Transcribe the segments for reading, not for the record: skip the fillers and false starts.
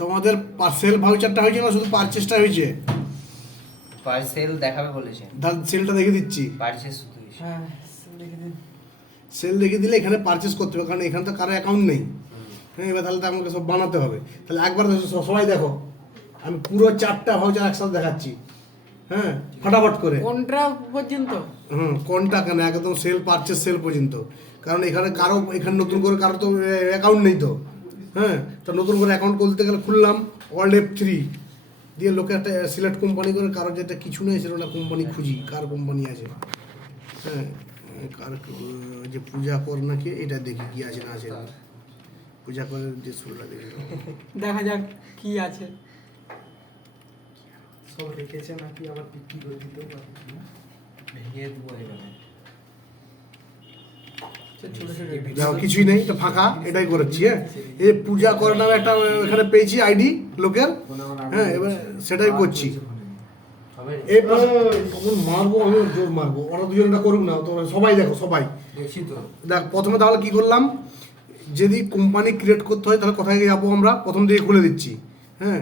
তোমাদের পার্সেল ভাউচারটা হয়েছে না শুধু পারচেসটা হয়েছে? পার্সেল দেখাবে বলেছে, তাহলে সেলটা দেখে দিচ্ছি। পারচেস শুধু হয়েছে। হ্যাঁ দেখে দিন। সেল দেখে দিলে এখানে পারচেস করতে হবে, কারণ এখানে তো কারো অ্যাকাউন্ট নেই। হ্যাঁ, এবার তাহলে তো আমাকে সব বানাতে হবে। তাহলে একবার সবাই দেখো, আমি পুরো 4টা ভাউচার একসাথে দেখাচ্ছি। হ্যাঁ, ফটাফট করে। কোনটা পর্যন্ত? কোনটা কেন, একদম সেল পারচেস সেল পর্যন্ত। কারণ এখানে কারো, এখানে নতুন করে কারো তো অ্যাকাউন্ট নেই তো। হ্যাঁ, তো নতুন করে অ্যাকাউন্ট খুলতে গেলে খুললাম অল্ড F3 দিয়ে, লোকে একটা সিলেক্ট কোম্পানি করে, কারো যেটা কিছু নেই সেটা একটা কোম্পানি খুঁজি, কার কোম্পানি আছে। হ্যাঁ, কার যে পূজা কর নাকি, এটা দেখি কি আছে না আছে। পূজা করে যে শুরুটা দেখি, দেখা যাক কি আছে। সব রেখেছে নাকি আবার বিক্রি করে দিতেও পারে। ভেঙে দেবো এখানে। যাও, কিছুই নেই তো, ফাঁকা। এটাই করেছি। হ্যাঁ, এই পূজা করার নামে একটা এখানে পেয়েছি আইডি লোকের। হ্যাঁ, এবার সেটাই করছি। এই কখন মারবো, আমি জোর মারবো, ওরা দুজনটা করুক না, তোমরা সবাই দেখো, সবাই দেখছি তো। দেখ। প্রথমে তাহলে কি করলাম, যদি কোম্পানি ক্রিয়েট করতে হয় তাহলে কোথায় যাবো আমরা, প্রথম দিকে খুলে দিচ্ছি। হ্যাঁ,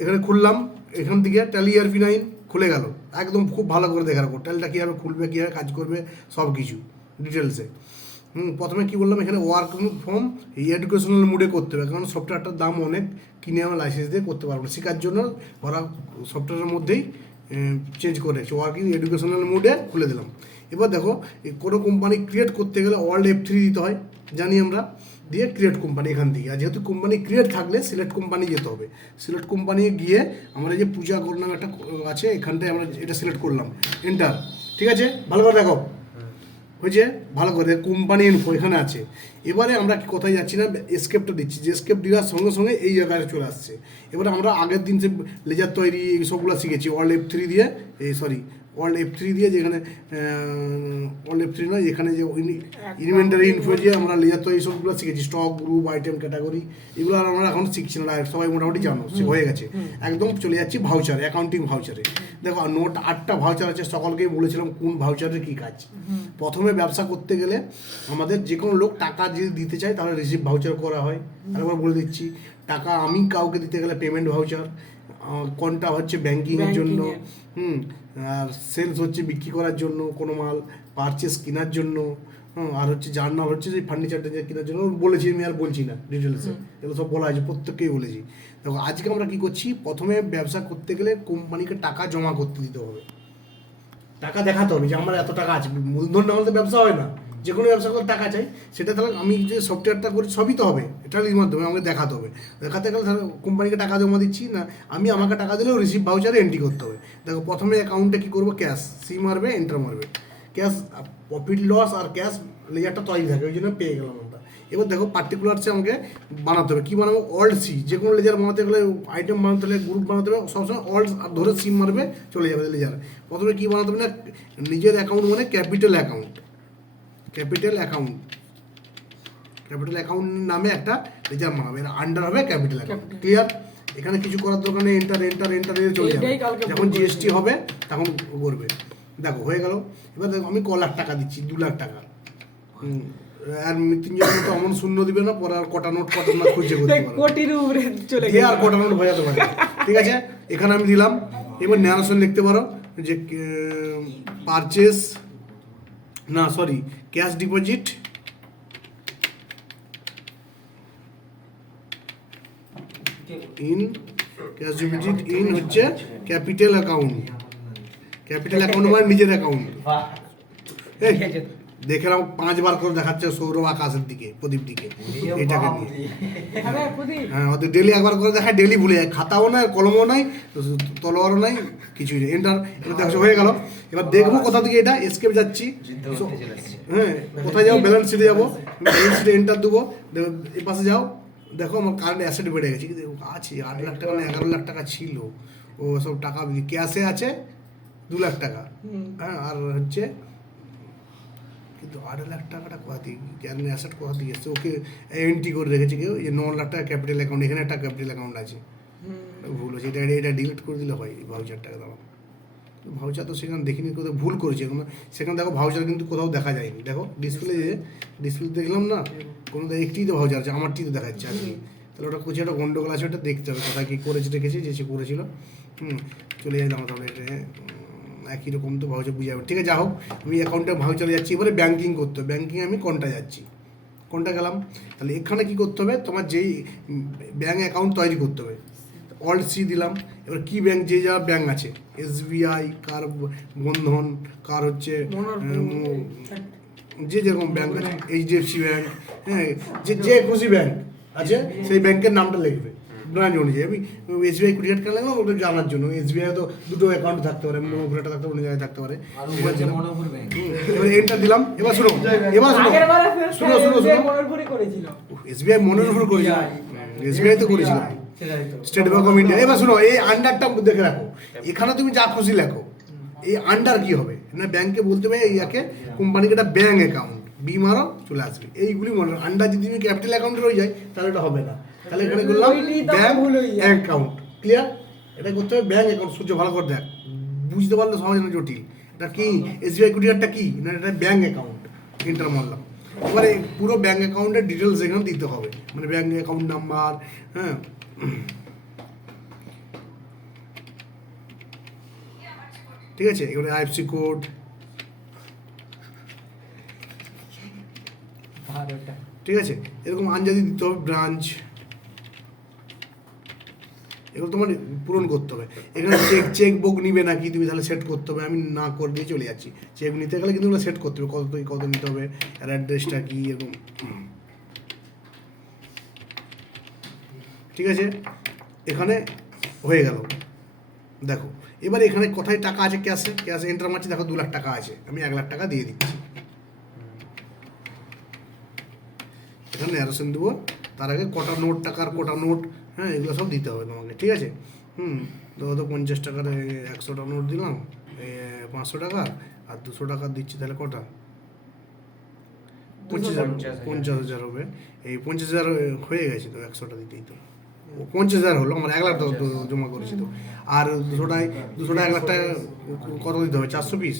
এখানে খুললাম, এখান থেকে ট্যালি ERP9 খুলে গেল। একদম খুব ভালো করে দেখার পর ট্যালিটা কীভাবে খুলবে, কীভাবে কাজ করবে, সব কিছু ডিটেলসে। প্রথমে কি বললাম, এখানে ওয়ার্ক ফ্রম এডুকেশনাল মুডে করতে হবে, কারণ সফটওয়্যারটার দাম অনেক, কিনে আমরা লাইসেন্স দিয়ে করতে পারবো না। শেখার জন্য ওরা সফটওয়্যারের মধ্যেই চেঞ্জ করে রেখেছে, ওয়ার্কিং এডুকেশনাল মুডে খুলে দিলাম। এবার দেখো, কোনো কোম্পানি ক্রিয়েট করতে গেলে অল্ড F3 দিতে হয়, জানি আমরা। দিয়ে ক্রিয়েট কোম্পানি এখান থেকে, আর যেহেতু কোম্পানি ক্রিয়েট থাকলে সিলেক্ট কোম্পানি যেতে হবে। সিলেক্ট কোম্পানি গিয়ে আমরা যে পূজা কর নামে একটা আছে, এখানটায় আমরা এটা সিলেক্ট করলাম, এন্টার। ঠিক আছে, ভালো করে দেখো হয়েছে, ভালো করে কোম্পানি ইনফো এখানে আছে। এবারে আমরা কোথায় যাচ্ছি না, এসকেপটা দিচ্ছি, যে এসকেপ দেওয়ার সঙ্গে সঙ্গে এই জায়গায় চলে আসছে। এবারে আমরা আগের দিন যে লেজার তৈরি এইসবগুলো শিখেছি অল্ড F3 দিয়ে, অল্ড F3 দিয়ে, যেখানে অল্ড F3 নয়, এখানে যে ইনভেন্টারি ইনফো যে আমরা লেজার তৈরি সবগুলো শিখেছি, স্টক গ্রুপ, আইটেম, ক্যাটাগরি, এগুলো আর আমরা এখন শিখছি না, সবাই মোটামুটি জানো হয়ে গেছে। একদম চলে যাচ্ছি ভাউচার, অ্যাকাউন্টিং ভাউচারে। দেখো, নোট 8টা ভাউচার আছে, সকলকেই বলেছিলাম কোন ভাউচারের কী কাজ। প্রথমে ব্যবসা করতে গেলে আমাদের যে কোনো লোক টাকা যদি দিতে চায় তাহলে রিসিভ ভাউচার করা হয়। আরেকবার বলে দিচ্ছি, টাকা আমি কাউকে দিতে গেলে পেমেন্ট ভাউচার, কোনটা হচ্ছে ব্যাংকিংয়ের জন্য, আর সেলস হচ্ছে বিক্রি করার জন্য কোনো মাল, পারচেস কেনার জন্য, আর হচ্ছে জার্নাল হচ্ছে যে ফার্নিচার কেনার জন্য বলেছি, আমি আর বলছি না ডিটেলসে, এগুলো সব বলা হয়েছে, প্রত্যেককেই বলেছি। দেখো, আজকে আমরা কী করছি, প্রথমে ব্যবসা করতে গেলে কোম্পানিকে টাকা জমা করতে দিতে হবে, টাকা দেখাতে হবে যে আমার এত টাকা আছে। মূলধন না হলে ব্যবসা হয় না, যে কোনো ব্যবসা করলে টাকা চাই। সেটা তাহলে আমি যে সফটওয়্যারটা করি সবই তো হবে, এটার মাধ্যমে আমাকে দেখাতে হবে। দেখাতে গেলে তাহলে কোম্পানিকে টাকা জমা দিচ্ছি না, আমি আমাকে টাকা দিলেও রিসিভ ভাউচারে এন্ট্রি করতে হবে। দেখো, প্রথমে অ্যাকাউন্টে কী করবো, ক্যাশ সি মারবে, এন্টার মারবে, ক্যাশ প্রফিট লস আর ক্যাশ লেজারটা তৈরি থাকে, ওই জন্য পেয়ে গেলাম আমরা। এবার দেখো, পার্টিকুলারসে আমাকে বানাতে হবে। কী বানাবো, অল্ড সি, যে কোনো লেজার বানাতে গেলে, আইটেম বানাতে হলে, গ্রুপ বানাতে হবে, সবসময় অল্ড ধরে সি মারবে, চলে যাবে লেজার। প্রথমে কী বানাতে হবে না, নিজের অ্যাকাউন্ট মানে ক্যাপিটাল অ্যাকাউন্ট, ক্যাপিটাল অ্যাকাউন্ট নামে একটা লেজার বানাবে, এর আন্ডার হবে ক্যাপিটাল অ্যাকাউন্ট। ক্লিয়ার? এখানে কিছু করার দরকার নেই, এন্টার চলে যাবে। যখন GST হবে তখন করবে। দেখো, হয়ে গেল। এবার দেখো, আমি ক লাখ টাকা দিচ্ছি, 2 লাখ টাকা। আর মৃত্যুঞ্জয় তো এমন শূন্য দিবে না, পরে আর কটা নোট খুঁজে করতে পারবে, কোটির উপরে চলে গেছে, আর কটা নোট হয়ে যেতে পারে। ঠিক আছে, এখানে আমি দিলাম। এবার ন্যারেশন লিখতে পারো যে পারচেস না, sorry, cash deposit in, cash deposit in হচ্ছে ক্যাপিটাল অ্যাকাউন্ট। ক্যাপিটাল অ্যাকাউন্ট মানে নিজের অ্যাকাউন্ট। এই দেখে নাও, 5 বার করে দেখাচ্ছে সৌরভ আকাশের দিকে, প্রদীপ দিকে, এটাকে নিয়ে। হ্যাঁ, ওদের ডেলি একবার করে দেখায়, ডেলি ভুলে যায়, খাতাও নাই, কলমও নাই, তলোয়ারও নাই, কিছুই নেই। এন্টার, এটা দেখো হয়ে গেল। এবার দেখবো কোথা থেকে এটা এসকেপ যাচ্ছি। হ্যাঁ, কোথায় যাবো, ব্যালেন্স শিটে যাবো, ব্যালেন্স শিটে এন্টার দেবো। এ পাশে যাও, দেখো আমার কারেন্ট অ্যাসেট বেড়ে গেছে, কিন্তু আছে 8 লাখ টাকা না 11 লাখ টাকা ছিল, ও সব টাকা ক্যাশে আছে 2 লাখ টাকা। হ্যাঁ, আর হচ্ছে কিন্তু 8 লাখ টাকাটা কোথা থেকে, কারেন্ট অ্যাসেট কোথা থেকে এসছে, ওকে এন্ট্রি করে রেখেছে কেউ, যে 9 লাখ টাকা ক্যাপিটাল অ্যাকাউন্ট, এখানে একটা ক্যাপিটাল অ্যাকাউন্ট আছে, ভুল হয়েছে। এটা ডিলিট করে দিলে হয়, ভাউচার টাকা দাও। ভাউচার তো সেখানে দেখিনি, কোথাও ভুল করেছে এখন। সেখানে দেখো ভাউচার কিন্তু কোথাও দেখা যায়নি। দেখো ডিসপ্লে দেখলাম না, কোনো একটিই তো ভাউচার আছে, আমারটি তো দেখাচ্ছে আর কি। তাহলে ওটা কিছু একটা গন্ডগোল আছে, ওটা দেখতে হবে কোথায় কী করেছে রেখেছে, যে সে করেছিল। চলে যাই আমরা তাহলে একই রকম তো ভাউচার বুঝে যাবে। ঠিক আছে, যা হোক আমি অ্যাকাউন্টে ভাউচারে যাচ্ছি। এবারে ব্যাঙ্কিং করতে হবে, ব্যাঙ্কিং আমি কোনটা যাচ্ছি, কোনটা গেলাম। তাহলে এখানে কী করতে হবে, তোমার যেই ব্যাঙ্ক অ্যাকাউন্ট তৈরি করতে হবে, অল্ট সি দিলাম। এবার কি ব্যাঙ্ক, যে যা ব্যাঙ্ক আছে, SBI, কার বন্ধন, কার হচ্ছে যে যেরকম ব্যাঙ্ক আছে, HDFC ব্যাঙ্ক, হ্যাঁ, যে খুশি ব্যাঙ্ক আছে সেই ব্যাংকের নামটা লিখবে ব্রাঞ্চ অনুযায়ী। আমি SBI ক্রেডিট কার্ড লাগলাম ওটা জানার জন্য। SBI তো দুটো অ্যাকাউন্ট থাকতে পারে, মনোপুর একটা থাকতে পারে, অন্য জায়গায় থাকতে পারে। আর উপরে যে মনোপুর ব্যাংক, এবার এন্টার দিলাম। এবার শোনো মনোরপুরে করেছিল। SBI মনের উপর করেছিল, SBI তো করেছিল, সেটাই তো। State bank of India. এবার শোনো, এই আন্ডারটা দেখে রাখো, এখানে তুমি যা খুশি লেখো। এই আন্ডার কি হবে না, ব্যাংকে বলতে হবে ইয়াকে কোম্পানিকে একটা ব্যাঙ্ক অ্যাকাউন্ট, বি মারো চলে আসবে। এইগুলি মনে রাখো। আন্ডার যদি তুমি ক্যাপিটাল অ্যাকাউন্টে রয়ে যায় তাহলে এটা হবে না। তাহলে এখানে করলাম ব্যাংক অ্যাকাউন্ট, ক্লিয়ার। এটা করতে হবে ব্যাংক অ্যাকাউন্ট। সূর্য ভালো করে দেখ, বুঝতে পারলে সহজ না জটিল। এটা কি SBI কুরিয়ারটা কি না, এটা ব্যাংক অ্যাকাউন্ট। এন্টার মারলাম। এবারে পুরো ব্যাংক অ্যাকাউন্টের ডিটেলস এখানে দিতে হবে, মানে ব্যাংক অ্যাকাউন্ট নাম্বার, হ্যাঁ, ঠিক আছে। এবারে IFSC কোড, ঠিক আছে। এরকম আনজাদি দিতে হবে, ব্রাঞ্চ, এগুলো তোমার পূরণ করতে হবে। এখানে চেক বুক নিবে নাকি তুমি তাহলে সেট করতে হবে। আমি না করে দিয়ে চলে যাচ্ছি। চেক নিতে গেলে কিন্তু ওগুলো সেট করতে হবে, কত নিতে হবে, আর অ্যাড্রেসটা কী, এরকম, ঠিক আছে। এখানে হয়ে গেল। দেখো এবারে এখানে কোথায় টাকা আছে, ক্যাশে এন্টার মারছি। দেখো 2 লাখ টাকা আছে, আমি 1 লাখ টাকা দিয়ে দিচ্ছি। এখানে ন্যারেশন দেবো। তার আগে কটা নোট, টাকার কটা নোট, হ্যাঁ, এগুলো সব দিতে হবে তোমাকে, ঠিক আছে। তো 50 টাকার 100টা নোট দিলাম, 500 টাকা, আর 200 টাকা দিচ্ছি, তাহলে কটা, 50,000 হবে। এই 50,000 হয়ে গেছে তো, 100টা দিতেই তো 50,000 হলো। আমার 1 লাখ টাকা জমা করেছি তো। আর 200টায় 1 লাখ টাকা কত দিতে হবে, 400 পিস,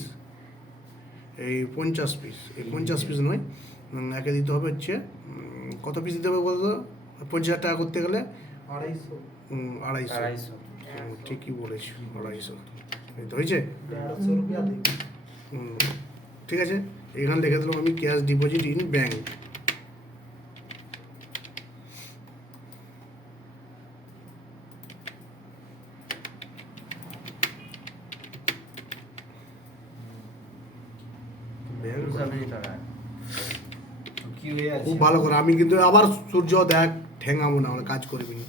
এই 50 পিস, এই 50 পিস নয়, একে দিতে হবে হচ্ছে কত পিস দিতে হবে বলতো, 50,000 টাকা করতে গেলে 250, ঠিকই বলেছি, 250, এই তো হয়েছে। 150 रुपया दे। ঠিক আছে, এখানে লিখে দিলাম আমি ক্যাশ ডিপোজিট ইন ব্যাংক। খুব ভালো করে আমি কিন্তু আবার সূর্য দেখ ঠেঙাবো না, আমরা কাজ করবি না।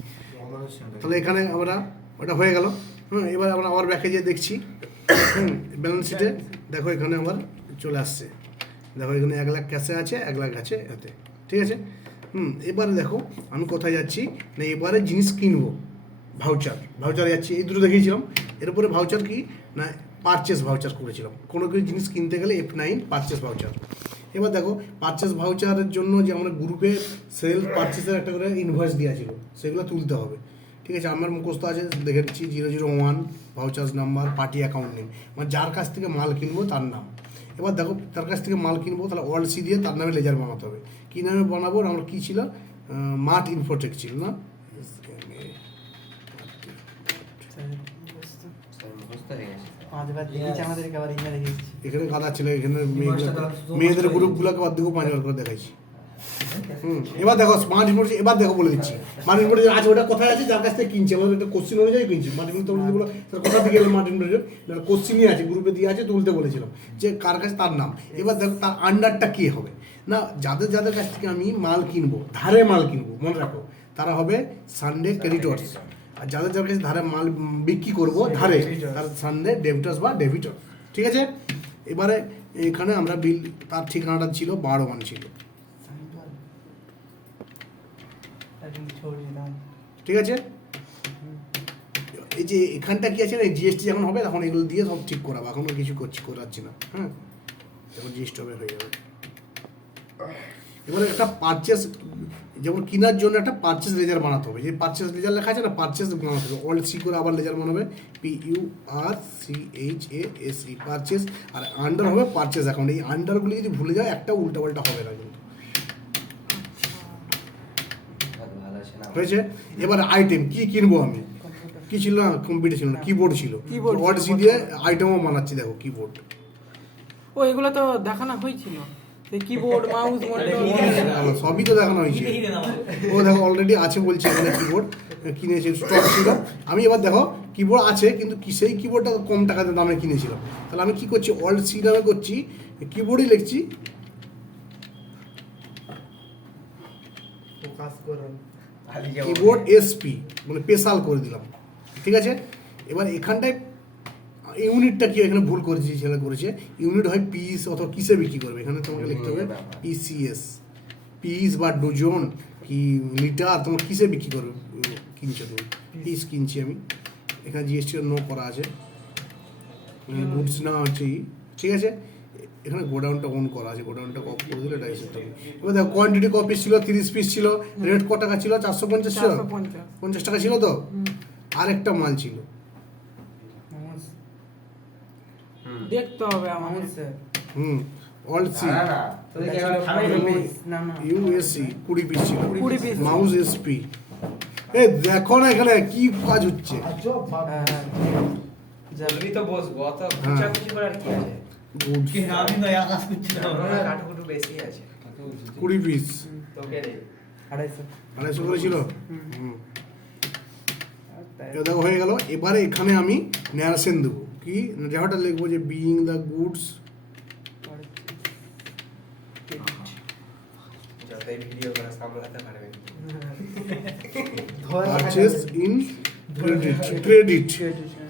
তাহলে এখানে আমরা ওটা হয়ে গেল। এবার আমরা আবার ব্যাকে যেয়ে দেখছি, ব্যালেন্স শিটে দেখো এখানে আবার চলে আসছে। দেখো এখানে 1 লাখ ক্যাশে আছে, 1 লাখ আছে এতে, ঠিক আছে। এবারে দেখো আমি কোথায় যাচ্ছি না, এবারে জিনিস কিনবো, ভাউচারে যাচ্ছি। এই দুটো দেখিয়েছিলাম। এরপরে ভাউচার কি না, পারচেস ভাউচার করেছিলাম। কোনো কিছু জিনিস কিনতে গেলে F9 পারচেস ভাউচার। এবার দেখো পারচেস ভাউচারের জন্য যে আমরা গ্রুপে সেল পারচেসের একটা করে ইনভয়েস দেওয়া ছিল, সেগুলো তুলতে হবে, ঠিক আছে। আমার মুখস্থ আছে, দেখে দিচ্ছি 001 vouchers number, party account name, মানে যার কাছ থেকে মাল কিনবো তার নাম। এবার দেখো তার কাছ থেকে মাল কিনবো, তাহলে অল সি দিয়ে তার নামে লেজার বানাতে হবে। কী নামে বানাবো, আমার কী ছিল, মার্ট ইনফোটেক ছিল না, এখানে গাদা ছিল, এখানে মেয়েদের গ্রুপগুলোকে অর্ধেক 5বার করে দেখাইছি। এবার দেখো স্মার্ট ইনফোটেক, এবার দেখো বলে দিচ্ছি স্মার্ট ইনফোটেক আছে, ওটা কোথায় আছে, যার কাছ থেকে কিনছে, আমাদের একটা কোশ্চিন অনুযায়ী কিনছি। স্মার্ট ইনফোটেক বলো কোথা থেকে এলো, স্মার্ট ইনফোটেক কোশ্চিনই আছে, গ্রুপে দিয়ে আছে, তুলতে বলেছিলাম যে কার কাছে তার নাম। এবার দেখো তার আন্ডারটা কী হবে না, যাদের কাছ থেকে আমি মাল কিনবো, ধারে মাল কিনবো, মনে রাখো তারা হবে সানডে ক্রেডিটর্স। আর যাদের কাছে ধারে মাল বিক্রি করবো ধারে, তার সানডে ডেবিটর্স বা ডেবিটর, ঠিক আছে। এবারে এখানে আমরা বিল, তার ঠিকানাটা ছিল 12 ছিল, ঠিক আছে। এই যে এখানটা কি আছে না, GST যখন হবে তখন এগুলো দিয়ে সব ঠিক করাবো, এখনও কিছু করাচ্ছি না, হ্যাঁ, যখন GST হবে হয়ে যাবে। এবারে একটা পারচেস, যেমন কেনার জন্য একটা পারচেস লেজার বানাতে হবে। যে পারচেস লেজার লেখা আছে না, পারচেস বানাতে হবে, অল সি করে আবার লেজার বানাবে, PURCHASE, পারচেস। আর আন্ডার হবে পারচেস অ্যাকাউন্ট। এই আন্ডারগুলি যদি ভুলে যায় একটা উল্টাপাল্টা হবে না কিন্তু, হয়েছে। এবার আইটেম কি কিনবো আমি, কি ছিল না কম্পিউটার ছিল না, কিবোর্ড ছিল, Keyboard ছিল, ওয়ার্ড সি দিয়ে আইটেমও বানাচ্ছি, দেখো কিবোর্ড। ও এগুলো তো দেখানো হয়েছিল, এই কিবোর্ড মাউস মনিটর। সবই তো দেখানো হয়েছে। ও দেখো অলরেডি আছে বলছে এখানে কিবোর্ড কিনেছে, স্টক ছিল। আমি এবার দেখো কিবোর্ড আছে কিন্তু কি সেই কিবোর্ডটা কম টাকাতে দামে কিনেছিলাম। তাহলে আমি কি করছি, অল্ট সি নামে করছি, কিবোর্ডই লিখছি, ফোকাস করুন। কিবোর্ড এসপি মানে স্পেশাল করে দিলাম, ঠিক আছে। এবার এখানটায় ইউনিটটা কি এখানে ভুল করেছি, ছেলে করেছে, ইউনিট হয় পিস অথবা কিসে বিক্রি করবে, এখানে তোমাকে লিখতে হবে পিসিএস, পিস বা ডজন কি লিটার তোমার কিসে বিক্রি করবে, কিনছো তুমি, পিস কিনছি আমি, এখানে জিএসটি নো করা আছে, গুডস না হচ্ছে, ঠিক আছে। এখানে গোডাউনটা অন করা আছে, গোডাউনটা অফ করে দিলে এটা এসে যাবে। এবার দেখো কোয়ান্টিটি কত পিস ছিল, 30 পিস ছিল, রেট কত টাকা ছিল, 450 ছিল, 450 50 টাকা ছিল তো। আরেকটা মাল ছিল, দেখতে হবে আমাদের। অল্ট সি না না তুই কি এবার খাবে না না ইউএসসি 20 পিস ছিল, 20 পিস। Mouse SP. এ দেখো না এখানে কি কাজ হচ্ছে, আজব ভাব। জলদি তো বসবো অত হ্যাঁ। কুচাকুচি করার কি আছে? Goods, আমি নয় আকাশ করছি না আমরা কাটুকুটু বেশি আছে 20 পিস, তোকে রে 250 250 করে ছিল। এবার দেখো হয়ে গেল। এবারে এখানে আমি ন্যারেশন দেবো, কি জায়গাটা লিখবো যে বিইং দ্য গুডস যতই ভিডিও করে সামলাতে পারবে পারচেস ইন ক্রেডিট।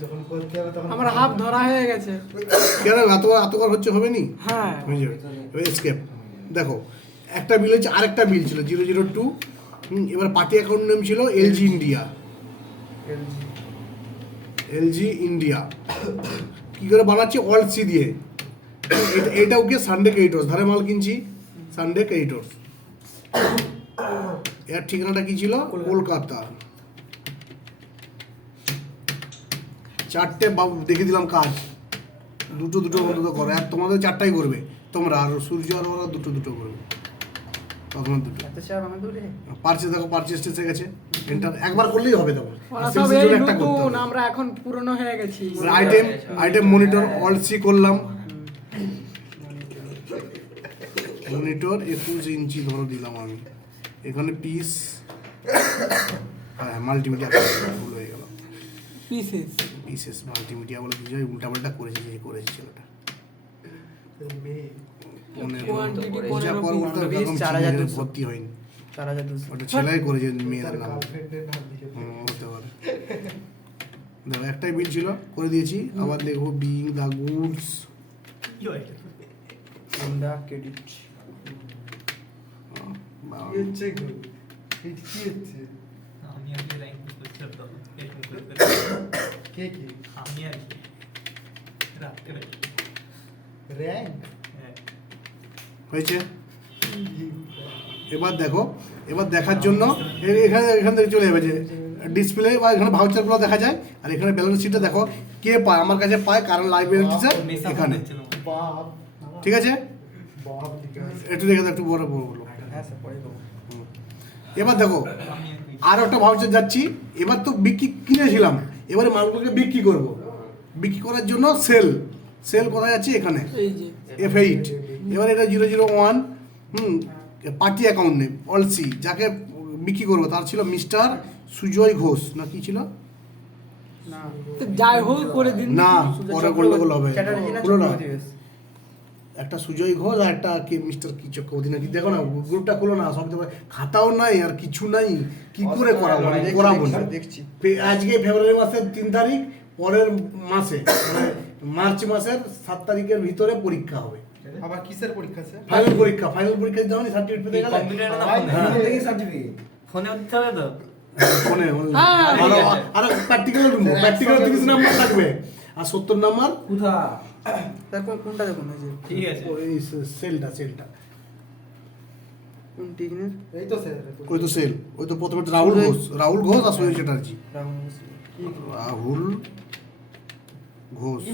যখন করতে হবে তখন আমার হাফ ধরা হয়ে গেছে। কেন এতবার হচ্ছে, হবে নি, হ্যাঁ হয়ে যাবে। এবার এসকেপ, দেখো একটা বিল হচ্ছে, আরেকটা বিল ছিল 002। এবার পার্টি অ্যাকাউন্ট নেম ছিল এলজি ইন্ডিয়া, এলজি ইন্ডিয়া। কি করে বানাচ্ছি, অল্ট সি দিয়ে। এটাও কি সানডে ক্রেডিটর্স, ধারে মাল কিনছি, সানডে ক্রেডিটর্স। এর ঠিকানাটা কি ছিল, কলকাতা। চারটে দেখে দিলাম কাজ, দুটো অন্তত করো, আর তোমাদের চারটাই করবে তোমরা, আর সূর্য আর ওরা দুটো করবে, তখন দুটো। পারচেস দেখো, পারচেস এসে গেছে, এন্টার একবার করলেই হবে তখন। ওরা Sales সব এর এই জন্য একটা করতে নতুন, হবে। আমরা এখন পুরনো হয়ে গেছি। আইটেম মনিটর অল্ট সি করলাম, মনিটর 21 ইঞ্চি ধরো দিলাম আমি, এখানে পিস, হ্যাঁ মাল্টিমিডিয়া ভুল হয়ে গেল, পিসেস পিসেস মাল্টিমিডিয়া বলে কিছু উল্টাপাল্টা করেছে, যে করেছে ছেলেটা। মেয়ে Quantity যা 15 করো বলতে হবে, এরকম 4200 ভর্তি হয়নি, 4200 ওটা ছেলেই করেছে তার মেয়েদের নাম। গার্লফ্রেন্ডের নাম লিখে হতে পারে। দেখো একটাই বিল ছিল, করে দিয়েছি। আবার দেখবো বিইং দ্য গুডস, কি হয় ইন্ডা ক্রেডিট। কি হচ্ছে গো? এটা কি হচ্ছে? আমি আগে র্যাঙ্ক করছিলাম তো এরকম করে করে। কে কি আমি আর কি রাখতে পারি র্যাঙ্ক হ্যাঁ হয়েছে। এবার দেখো, এবার দেখার জন্য এখান থেকে চলে যাবে যে ডিসপ্লে বা এখানে ভাউচারগুলো দেখা যায়, আর এখানে ব্যালেন্স শিটটা দেখো কে পায়, আমার কাছে পায় কারণ লাইব্রেরিতে এখানে, বাপ ঠিক আছে। বাপ লিখে আছে। একটু দেখে দাও, একটু বড় বলো। হ্যাঁ স্যার পড়ে দেবো। এবার দেখো আমি আর কি আরও একটা ভাউচার যাচ্ছি। এবার তো বিক্রি কিনেছিলাম, এবারে মালগুলোকে বিক্রি করব। বিক্রি করার জন্য সেল কোথায় যাচ্ছে, এখানে এই যে F8। এবার এটা 001 পার্টি অ্যাকাউন্ট নেই অল্ট সি, যাকে বিক্রি করবো তার ছিল মিস্টার সুজয় ঘোষ না কি ছিল, না তো যাই হোক করে দিন না পরে গন্ডগোল হবে, চ্যাটার্জি না হলো না। চক্রবর্তী বেশ। একটা সুজয় ঘোষ আর একটা কি মিস্টার কি চক্রবর্তী নাকি, দেখো না গ্রুপটা খুলো না, সব তো খাতাও নাই আর কিছু নাই, কি করে করাবো, আমি করাবো না। দেখছি আজকে ফেব্রুয়ারি মাসের 3 তারিখ, পরের মাসে মানে মার্চ মাসের 7 তারিখের ভিতরে পরীক্ষা হবে, আবার কিসের পরীক্ষা স্যার? ফাইনাল পরীক্ষা দিতে হবে, সার্টিফিকেট পেতে গেলে কম্পিউটারে না হ্যাঁ। ফোনে দিতে হবে তো ফোনে হ্যাঁ, আর প্র্যাকটিক্যাল 30 নাম্বার থাকবে আর 70 নাম্বার দেখো কোনটা দেখুন এই যে ঠিক আছে ওই সেলটা কোন টিগনের এই তো স্যার ওই তো সেল, ওই তো প্রথমে তো রাহুল ঘোষ আর সুজয় চ্যাটার্জি, রাহুল ঘোষ।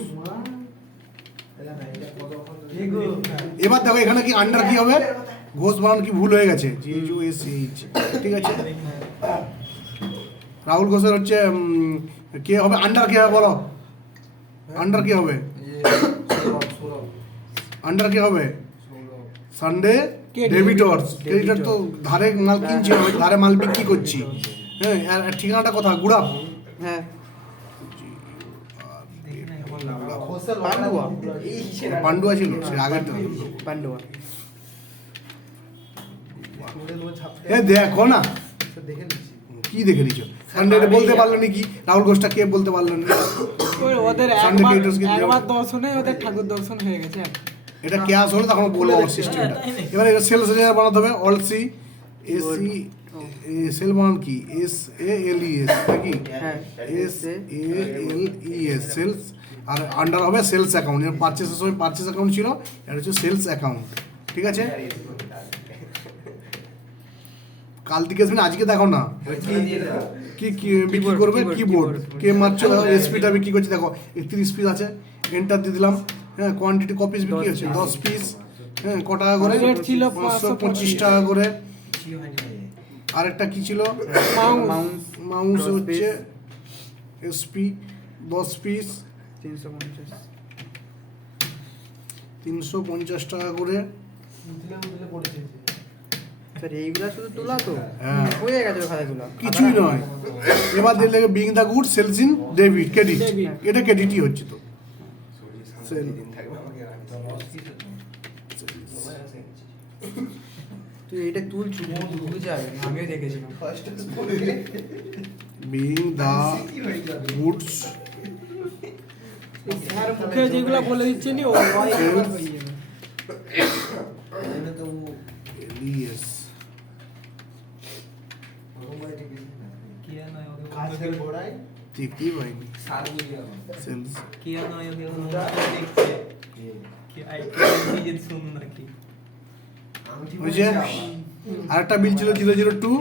এবার দেখো এখানে কি আন্ডার কি হবে, ঘোষ বানান কি ভুল হয়ে গেছে, GHOSH, ঠিক আছে। রাহুল ঘোষের হচ্ছে কে হবে আন্ডার, কে হবে বলো, আন্ডার কে হবে, আন্ডার কে হবে, সানডে ডেবিটর্স। ক্রেডিটর তো ধারে মাল কিনছি, আমি ধারে মাল বিক্রি করছি। হ্যাঁ, আর ঠিকানাটা কোথায়? গুড়াপ। হ্যাঁ হোসেল পান্ডুয়া। পান্ডুয়া ছিল সে আগেরটা। পান্ডুয়া। এ দেখো না, দেখে নিচ্ছি। কি দেখে নিছো? সানডে বলতে পারলো নাকি রাহুল ঘোষটা কে বলতে পারলো না? ওই ওদের Sunday একবার creators কে একবার দর্শনে ওদের ঠাকুর দর্শন হয়ে গেছে। এটা ক্যাশ হলো তখন বলবো সিস্টেমটা। এবার এটা সেলস লেজার বানাতে হবে, অল সি এসি সেল বানান কি, S A L E S নাকি, হ্যাঁ S A L E S sales. আর আন্ডার হবে সেলস অ্যাকাউন্ট। এর পারচেসের সময় পারচেস অ্যাকাউন্ট ছিল, এটা হচ্ছে সেলস অ্যাকাউন্ট। ঠিক আছে, কাল থেকে আসবেন, আজকে দেখো না কি কি বিক্রি করবে। কিবোর্ড কে মারছো দেখো, এসপিটা বিক্রি করছে দেখো 31 পিস আছে, এন্টার দিয়ে দিলাম। হ্যাঁ, কোয়ান্টিটি কপিস বিক্রি হচ্ছে 10 পিস। হ্যাঁ, ক টাকা করে? রেট ছিল 525 টাকা করে। আরেকটা কি ছিল? মাউস মাউস 10 হচ্ছে piece। SP 10 piece 350। 350 টাকা করে। স্যার এইগুলা শুধু তোলা তো? হ্যাঁ। হয়ে গেছে খাতাগুলো। কিছুই নয়। এবার দিলে being the good sales in debit credit, Debit। এটা ক্রেডিটই হচ্ছে তো। তুই এটা তুলছি বুঝে যাবে, আমিও দেখেছিলাম। বিং দ্য গুডস স্যার মুখে যেগুলো বলে দিচ্ছে নি ও একবার হয়ে যাবে। এলিএস किया ना होगा কাছের গোড়ায় ঠিকই পাইনি সেলস। किया ना होगा देखते कि आईटी ये सुन ना की বুঝছে? আরেকটা বিল ছিল 002,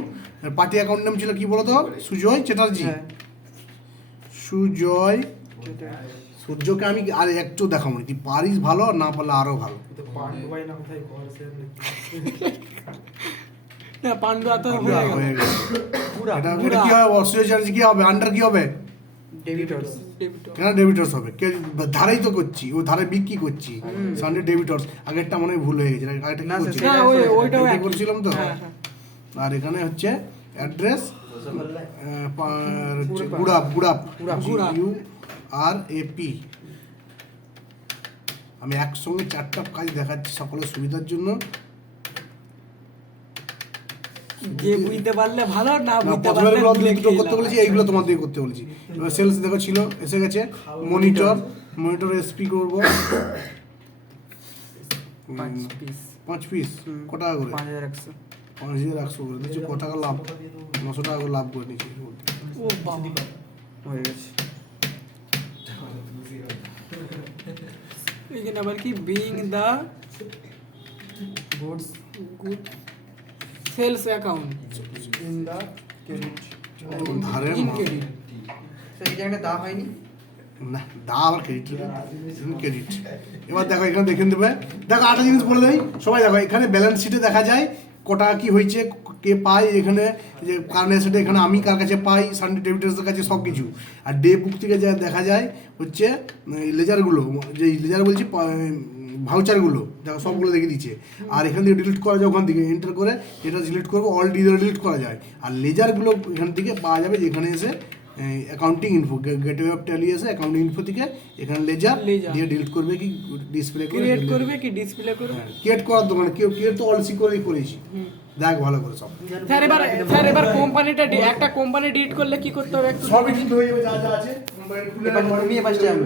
পার্টি অ্যাকাউন্ট নাম ছিল কি বলো তো? সুজয় চ্যাটার্জি। হ্যাঁ। সুজয়, সূর্যকে আমি আর একটু দেখাবো তুই পারিস ভালো, না পারলে আরো ভালো। পান্ডুয়াই না কোথায় ঘর সে না পান্ডুয়া তো হয়ে গেল। হয়ে গেছে। এটা এটা কি হবে? সুজয় চ্যাটার্জি কি হবে? আন্ডার কি হবে? ডেবিটর্স। কেন ডেবিটর্স হবে? কে ধারেই তো করছি, ও ধারে বিক্রি করছি। সানডে ডেবিটর্স, আগেরটা মনে হয় ভুল হয়ে গেছে। আগেরটা কি না, করছি? না, ওইটাও এটা একই। করছিলাম তো। হ্যাঁ, হ্যাঁ। আর এখানে হচ্ছে address Gurap, Gurap Gurap. U R A P. আমি একসঙ্গে 4টা কাজ দেখাচ্ছি সকলের সুবিধার জন্য। যে বুঝতে পারলে ভালো, না না, বুঝতে প্রথমে পারলে এগুলো ভুলে দুটো খেয়ে করতে নাও। বলেছি, এইগুলো তোমাদের করতে বলেছি। এবার সেলস দেখো ছিল, এসে গেছে। মনিটর, মনিটর এসপি করবো 5 পিস 5 পিস। ক টাকা করে? 5100। 5100 করে দিচ্ছি। ক টাকা লাভ? 900 টাকা করে লাভ করে নিচ্ছি। ও বাবা হয়ে গেছে। এখানে আবার কি being the goods good sales account in the credit ধারে ইন মাল। ক্রেডিট। স্যার এই জায়গাটা দা হয়নি? না, দা আবার ক্রেডিট, ক্রেডিট। এবার দেখো এখানে দেখে দেবে। দেখো আরেকটা জিনিস বলে দেয় সবাই, দেখো এখানে ব্যালেন্স শিটে দেখা যায় কটা কি হয়েছে, কে পায়। এখানে যে কারেন্ট অ্যাসেটে এখানে আমি কার কাছে পাই, সানডে ডেবিটার্সের কাছে সব কিছু। আর ডে বুক থেকে যা দেখা যায় হচ্ছে লেজারগুলো, যে লেজার বলছি ভাউচারগুলো, দেখো সবগুলো দেখে দিচ্ছে। আর এখান থেকে ডিলিট করা যায়, ওখান থেকে এন্টার করে যেটা ডিলিট করবো অল ডিলিট করা যায়। আর লেজারগুলো এখান থেকে পাওয়া যাবে যেখানে এসে accounting info, gateway of tally এসে অ্যাকাউন্টিং ইনফো থেকে এখানে লেজার দিয়ে ডিলিট করবে কি ডিসপ্লে ক্রিয়েট করবে কি ডিসপ্লে করবে। ক্রিয়েট করার দোকানে কেউ ক্রিয়েট তো অলসি করেই করেছি। দেখ ভালো করে সব স্যার এবার কোম্পানিটা একটা কোম্পানি ডিলিট করলে কি করতে হবে একটু সবই কিন্তু হয়ে যাবে, যা যা আছে। এবার তুমি এবার স্ট্যাম্প